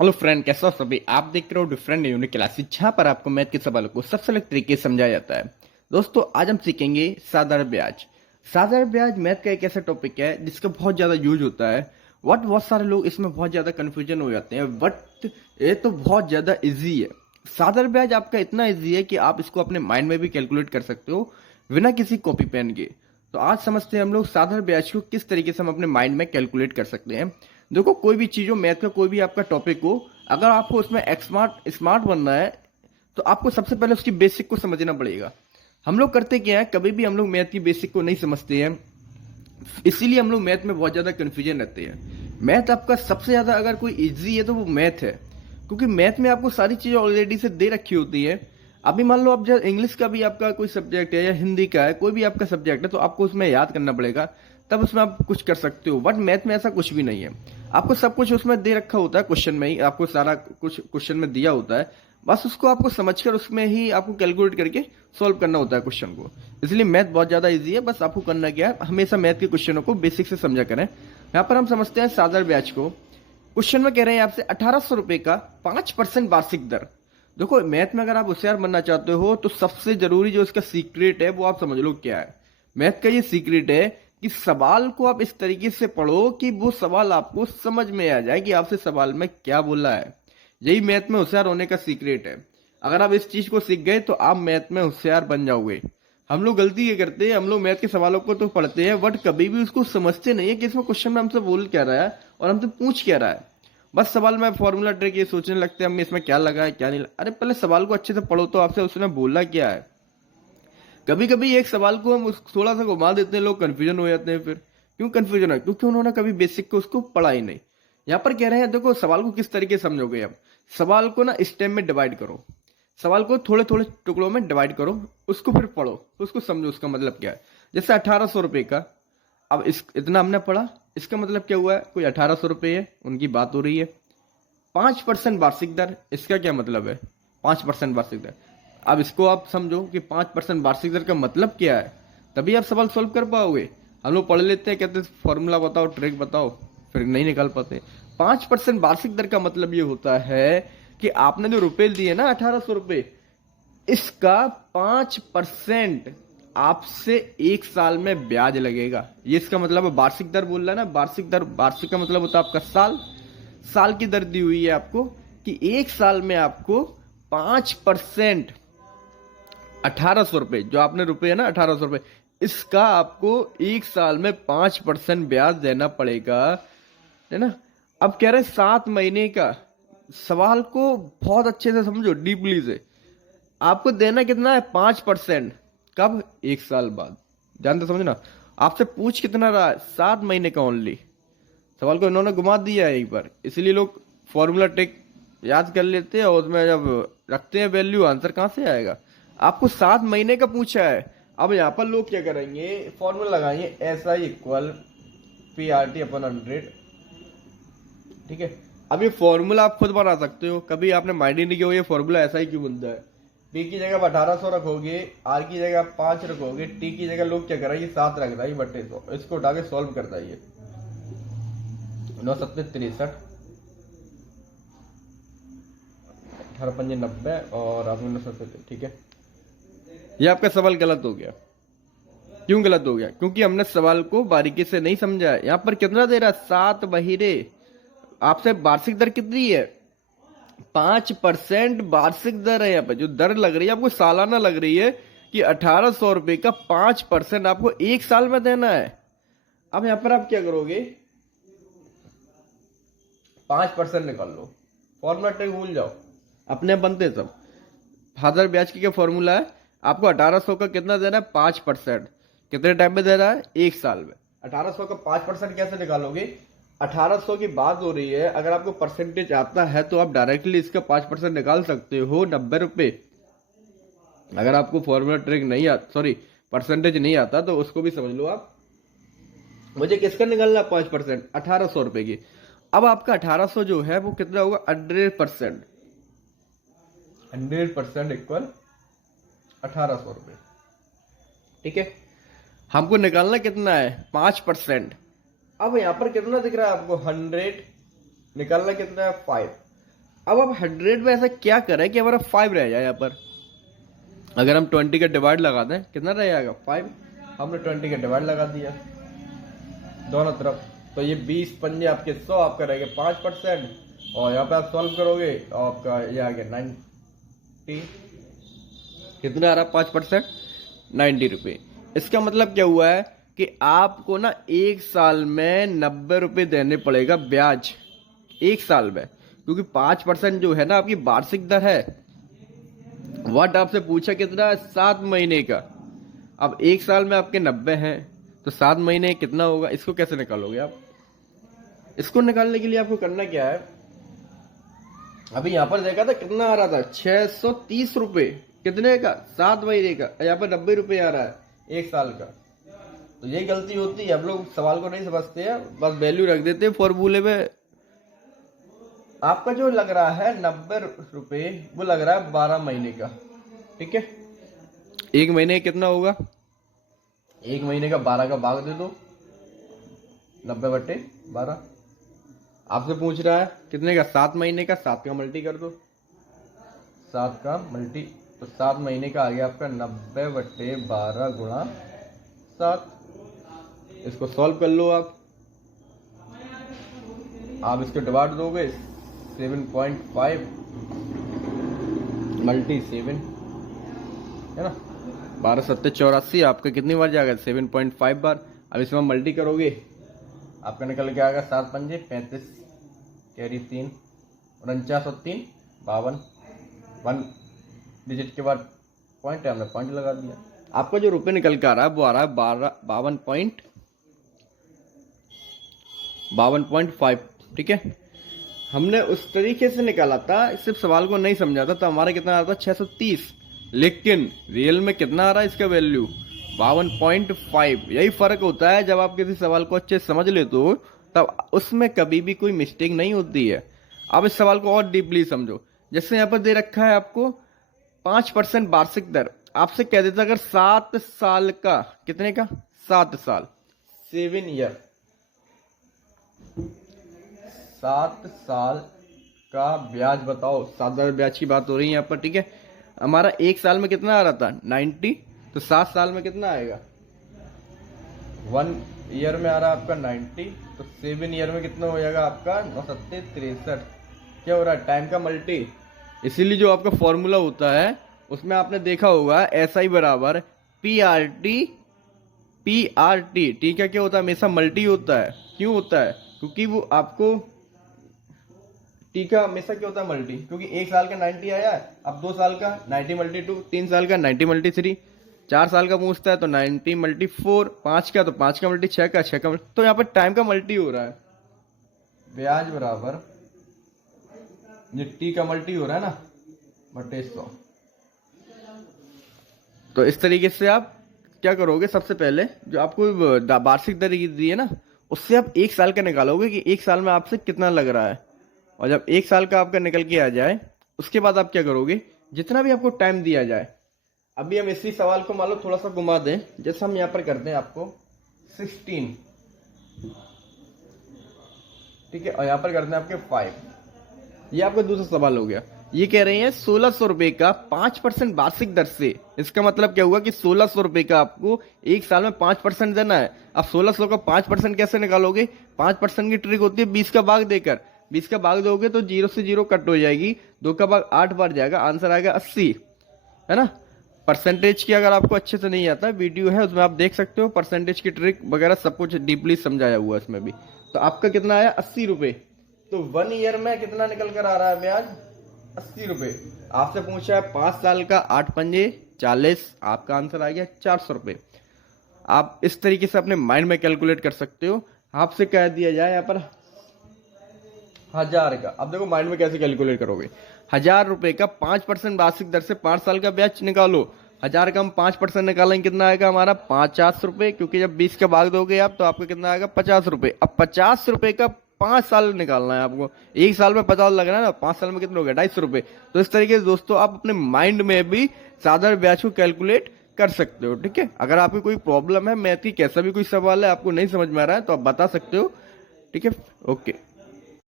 Hello friend, कैसे हो सभी। आप देख रहे हो डिफरेंट यूनिक क्लासेस, जहां पर आपको मैथ के सवालों को सबसे अलग तरीके से समझाया जाता है। दोस्तों, आज हम सीखेंगे साधारण ब्याज। साधारण ब्याज मैथ का एक ऐसा टॉपिक है जिसका बहुत ज्यादा यूज होता है। बट बहुत सारे लोग इसमें बहुत ज्यादा कंफ्यूजन हो जाते हैं, बट ये तो बहुत ज्यादा इजी है। साधारण ब्याज आपका इतना इजी है कि आप इसको अपने माइंड में भी कैलकुलेट कर सकते हो बिना किसी कॉपी पेन के। तो आज समझते हैं हम लोग साधारण ब्याज को किस तरीके से हम अपने माइंड में कैलकुलेट कर सकते हैं। देखो, कोई भी चीज हो, मैथ का कोई भी आपका टॉपिक हो, अगर आपको उसमें स्मार्ट स्मार्ट बनना है तो आपको सबसे पहले उसकी बेसिक को समझना पड़ेगा। हम लोग करते क्या है, कभी भी हम लोग मैथ की बेसिक को नहीं समझते हैं, इसीलिए हम लोग मैथ में बहुत ज्यादा कंफ्यूजन रहते हैं। मैथ आपका सबसे ज्यादा अगर कोई इजी है तो वो मैथ है, क्योंकि मैथ में आपको सारी चीजें ऑलरेडी से दे रखी होती है। अभी मान लो आप जब इंग्लिश का भी आपका कोई सब्जेक्ट है या हिंदी का है, कोई भी आपका सब्जेक्ट है, तो आपको उसमें याद करना पड़ेगा, तब उसमें आप कुछ कर सकते हो। बट मैथ में ऐसा कुछ भी नहीं है। आपको सब कुछ उसमें दे रखा होता है, क्वेश्चन में ही आपको सारा कुछ क्वेश्चन में दिया होता है। बस उसको आपको समझकर उसमें ही आपको कैलकुलेट करके सॉल्व करना होता है क्वेश्चन को। इसलिए मैथ बहुत ज्यादा इजी है। बस आपको करना क्या है, हमेशा मैथ के क्वेश्चनों को बेसिक से समझा करें। यहाँ पर हम समझते हैं साधारण ब्याज को। क्वेश्चन में कह रहे हैं आपसे 1800 रुपए का 5% वार्षिक दर। देखो, मैथ में अगर आप होशियार बनना चाहते हो तो सबसे जरूरी जो इसका सीक्रेट है वो आप समझ लो क्या है। मैथ का ये सीक्रेट है कि सवाल को आप इस तरीके से पढ़ो कि वो सवाल आपको समझ में आ जाए कि आपसे सवाल में क्या बोला है। यही मैथ में होशियार होने का सीक्रेट है। अगर आप इस चीज को सीख गए तो आप मैथ में होशियार बन जाओगे। हम लोग गलती ये करते हैं, हम लोग मैथ के सवालों को तो पढ़ते हैं बट कभी भी उसको समझते नहीं है कि इसमें क्वेश्चन में हमसे बोल क्या रहा है और हमसे पूछ क्या रहा है। बस सवाल में फॉर्मूला ट्रिक ये सोचने लगते हैं हम इसमें क्या लगा है क्या नहीं लगा। अरे पहले सवाल को अच्छे से पढ़ो तो आपसे उसने बोला क्या है। कभी कभी एक सवाल को हम थोड़ा सा घुमा देते हैं, लोग कंफ्यूजन हो जाते हैं। फिर क्यों कंफ्यूजन है? क्योंकि उन्होंने कभी बेसिक को उसको पढ़ा ही नहीं। यहाँ पर कह रहे हैं, देखो सवाल को किस तरीके से समझोगे आप। सवाल को ना स्टेप में डिवाइड करो, सवाल को थोड़े थोड़े टुकड़ों में डिवाइड करो, उसको फिर पढ़ो, उसको समझो उसका मतलब क्या है। जैसे 1800 रुपए का, अब इस इतना हमने पढ़ा, इसका मतलब क्या हुआ है, कोई 1800 रुपए है, उनकी बात हो रही है। 5% वार्षिक दर, इसका क्या मतलब है? 5% वार्षिक दर। अब इसको आप समझो कि 5% वार्षिक दर का मतलब क्या है, तभी आप सवाल सॉल्व कर पाओगे। हम लोग पढ़ लेते हैं, कहते हैं फॉर्मूला बताओ, ट्रिक बताओ, फिर नहीं निकाल पाते। 5% वार्षिक दर का मतलब ये होता है कि आपने जो रुपए दिए ना, 1800 रुपए, इसका 5% आपसे एक साल में ब्याज लगेगा। ये इसका मतलब है। वार्षिक दर बोल रहा है ना, वार्षिक दर, वार्षिक का मतलब होता है आपका साल। साल की दर दी हुई है आपको कि एक साल में आपको 5%, 1800 रुपए, जो आपने रुपए है ना 1800 रुपए, इसका आपको एक साल में 5% ब्याज देना पड़ेगा, है ना। अब कह रहे हैं 7 महीने का। सवाल को बहुत अच्छे से समझो, डीपली से। आपको देना कितना है? 5%। कब? एक साल बाद। जानते समझना। आपसे पूछ कितना रहा है? 7 महीने का ओनली। सवाल को इन्होंने घुमा दिया है एक बार, इसलिए लोग फॉर्मूला टेक याद कर लेते हैं और उसमें जब रखते हैं वैल्यू, आंसर कहां से आएगा। आपको 7 महीने का पूछा है। अब यहाँ पर लोग क्या करेंगे, फॉर्मूला लगाएंगे, S I equal P R T अपन 100। ठीक है। अब ये फॉर्मूला आप खुद बना सकते हो, कभी आपने माइंड ही नहीं किया ये फॉर्मूला ऐसा ही क्यों बनता है। पी की जगह 1800 रखोगे, आर की जगह 5 रखोगे, टी की जगह लोग क्या करेंगे 7 रख रहा है, बटे 100, इसको उठा के सॉल्व करता है। 9 7 63, 18 5 90 और आपने 9 ठीक है। ये आपका सवाल गलत हो गया। क्यों गलत हो गया? क्योंकि हमने सवाल को बारीकी से नहीं समझा है। यहाँ पर कितना दे रहा है? 7 महीने। आपसे वार्षिक दर कितनी है? 5% वार्षिक दर है। यहाँ पे जो दर लग रही है आपको सालाना लग रही है कि 1800 रुपए का 5% आपको एक साल में देना है। अब यहाँ पर आप क्या करोगे, 5% निकाल लो, फॉर्मूला टेक भूल जाओ, अपने बनते सब। फादर ब्याज की क्या फॉर्मूला है? आपको 1800 का कितना देना है? 5%। कितने टाइम में दे रहा है? एक साल में। 1800 का 5% कैसे निकालोगे? 1800 की बात हो रही है, अगर आपको परसेंटेज आता है तो आप डायरेक्टली इसका 5% निकाल सकते हो, 90 रुपए। अगर आपको फॉर्मूला ट्रिक नहीं आता, सॉरी परसेंटेज नहीं आता, तो उसको भी समझ लो आप। मुझे किसका निकालना? 5%, 1800 रुपए की। अब आपका 1800 जो है वो कितना होगा? 100%। 100% इक्वल 1800 रुपए। ठीक है। हमको निकालना कितना है? 5%। अब यहां पर कितना दिख रहा है आपको? 100। निकालना कितना है? 5। अब आप 100 में ऐसा क्या करें कि हमारा 5 रह जाए यहाँ पर। अगर हम 20 का डिवाइड लगा दें कितना रह जाएगा 5। हमने 20 का डिवाइड लगा दिया दोनों तरफ, तो ये 20 पंजे आपके 100, आपका रहेगा 5%। और यहाँ पे आप सॉल्व करोगे और आपका ये आ गया 90, कितना आ रहा है 5%, 90 रुपये। इसका मतलब क्या हुआ है कि आपको ना 1 साल में 90 रुपये देने पड़ेगा ब्याज, 1 साल में, क्योंकि 5% जो है ना आपकी वार्षिक दर है। व्हाट आपसे पूछा कितना है 7 महीने का। अब 1 साल में आपके 90 हैं तो 7 महीने कितना होगा, इसको कैसे निकालोगे आप। इसको निकालने के लिए आपको करना क्या है, अभी यहाँ पर देखा था कितना आ रहा था 630 रुपये, कितने का 7 महीने का, यहाँ पर 90 रुपये आ रहा है 1 साल का। तो ये गलती होती है, हम लोग सवाल को नहीं समझते हैं, बस वैल्यू रख देते हैं फॉर्मूले में। आपका जो लग रहा है 90 रुपये वो लग रहा है 12 महीने का, ठीक है। 1 महीने कितना होगा, 1 महीने का 12 का भाग दे दो 90/12। आपसे पूछ रहा है कितने का 7 महीने का, 7 का मल्टी कर दो, 7 का मल्टी, तो 7 महीने का आ गया आपका 90/12 गुणा 7। इसको सॉल्व कर लो आप इसको डिवाइड दोगे 7.5 मल्टी 7 है ना, 12 7 84, आपका कितनी बार जाएगा 7.5 बार। अब इसमें मल्टी करोगे आपका निकल के आएगा 7 पंजे 35, कैरी 3, 49 और 3 52, 1 डिजिट के बाद पॉइंट है, हमने पॉइंट लगा दिया। आपका जो रुपये निकल के आ रहा है वो आ रहा है 52.5, ठीक है। हमने उस तरीके से निकाला था, सिर्फ सवाल को नहीं समझा था, तो हमारा कितना आ रहा था 630, लेकिन रियल में कितना आ रहा है इसका वैल्यू 52.5। यही फर्क होता है, जब आप किसी सवाल को अच्छे से समझ लेते हो तब उसमें कभी भी कोई मिस्टेक नहीं होती है। अब इस सवाल को और डीपली समझो। जैसे यहाँ पर दे रखा है आपको 5% वार्षिक दर, आपसे कह देता अगर 7 साल का, कितने का 7 साल, 7 ईयर, 7 साल का ब्याज बताओ। 7,000 ब्याज की बात हो रही है यहाँ पर, ठीक है। हमारा 1 साल में कितना आ रहा था 90, तो 7 साल में कितना आएगा 1 ईयर में आ रहा है आपका 90, तो 7 ईयर में कितना हो जाएगा आपका 9 7 63। क्या हो रहा है टाइम का मल्टी। इसीलिए जो आपका फॉर्मूला होता है उसमें आपने देखा होगा SI बराबर PRT, ठीक है। क्या होता है हमेशा मल्टी होता है, क्यों होता है, क्योंकि वो आपको टी का हमेशा क्या होता है मल्टी, क्योंकि 1 साल का 90 आया है, अब 2 साल का 90 मल्टी 2, 3 साल का 90 मल्टी 3, 4 साल का पूछता है तो 90 मल्टी 4, 5 का तो 5 का मल्टी 6 का 6 का मल्टी, तो यहाँ पर टाइम का मल्टी हो रहा है। ब्याज बराबर ये टी का मल्टी हो रहा है ना बटे 100। तो इस तरीके से आप क्या करोगे, सबसे पहले जो आपको वार्षिक दर दी है ना उससे आप 1 साल का निकालोगे कि 1 साल में आपसे कितना लग रहा है। और जब 1 साल का आपका निकल के आ जाए उसके बाद आप क्या करोगे, जितना भी आपको टाइम दिया जाए, अभी हम इसी सवाल को मान लो थोड़ा सा घुमा दें, जैसे हम यहाँ पर करते हैं आपको 16, ठीक है, और यहाँ पर करते हैं आपके 5। ये आपका दूसरा सवाल हो गया। ये कह रहे हैं 1600 रुपए का 5% वार्षिक दर से। इसका मतलब क्या हुआ कि 1600 रुपए का आपको 1 साल में 5% देना है। अब 1600 का 5% कैसे निकालोगे, 5% की ट्रिक होती है 20 का भाग देकर। 20 का भाग दोगे तो 0 से 0 कट हो जाएगी, 2 का भाग 8 बार जाएगा, आंसर आएगा 80, है ना। परसेंटेज की अगर आपको अच्छे से नहीं आता, वीडियो है उसमें आप देख सकते हो, परसेंटेज की ट्रिक वगैरह सब कुछ डीपली समझाया हुआ है इसमें भी। तो आपका कितना आया 80 रुपये। तो 1 ईयर में कितना निकल कर आ रहा है ब्याज 80 रुपये। आपसे पूछा है 5 साल का 8 पंजे 40, आपका आंसर आ गया 400 रुपये। आप इस तरीके से अपने माइंड में कैलकुलेट कर सकते हो। आपसे कह दिया जाए यहाँ पर 1000 का, अब देखो माइंड में कैसे कैलकुलेट करोगे। 1000 रुपये का 5% वार्षिक दर से 5 साल का ब्याज निकालो। 1000 का हम 5% निकालेंगे, कितना आएगा हमारा 50 रुपये, क्योंकि जब 20 का भाग दोगे आप तो आपका कितना आएगा 50 रुपये। अब 50 रुपये का 5 साल निकालना है आपको, 1 साल में 50 लग रहा है ना, 5 साल में कितना हो गया 250 रुपये। तो इस तरीके से दोस्तों आप अपने माइंड में भी साधारण ब्याज को कैलकुलेट कर सकते हो, ठीक है। अगर आपकी कोई प्रॉब्लम है, मैथ की कैसा भी कोई सवाल है आपको नहीं समझ में आ रहा है तो आप बता सकते हो, ठीक है। ओके।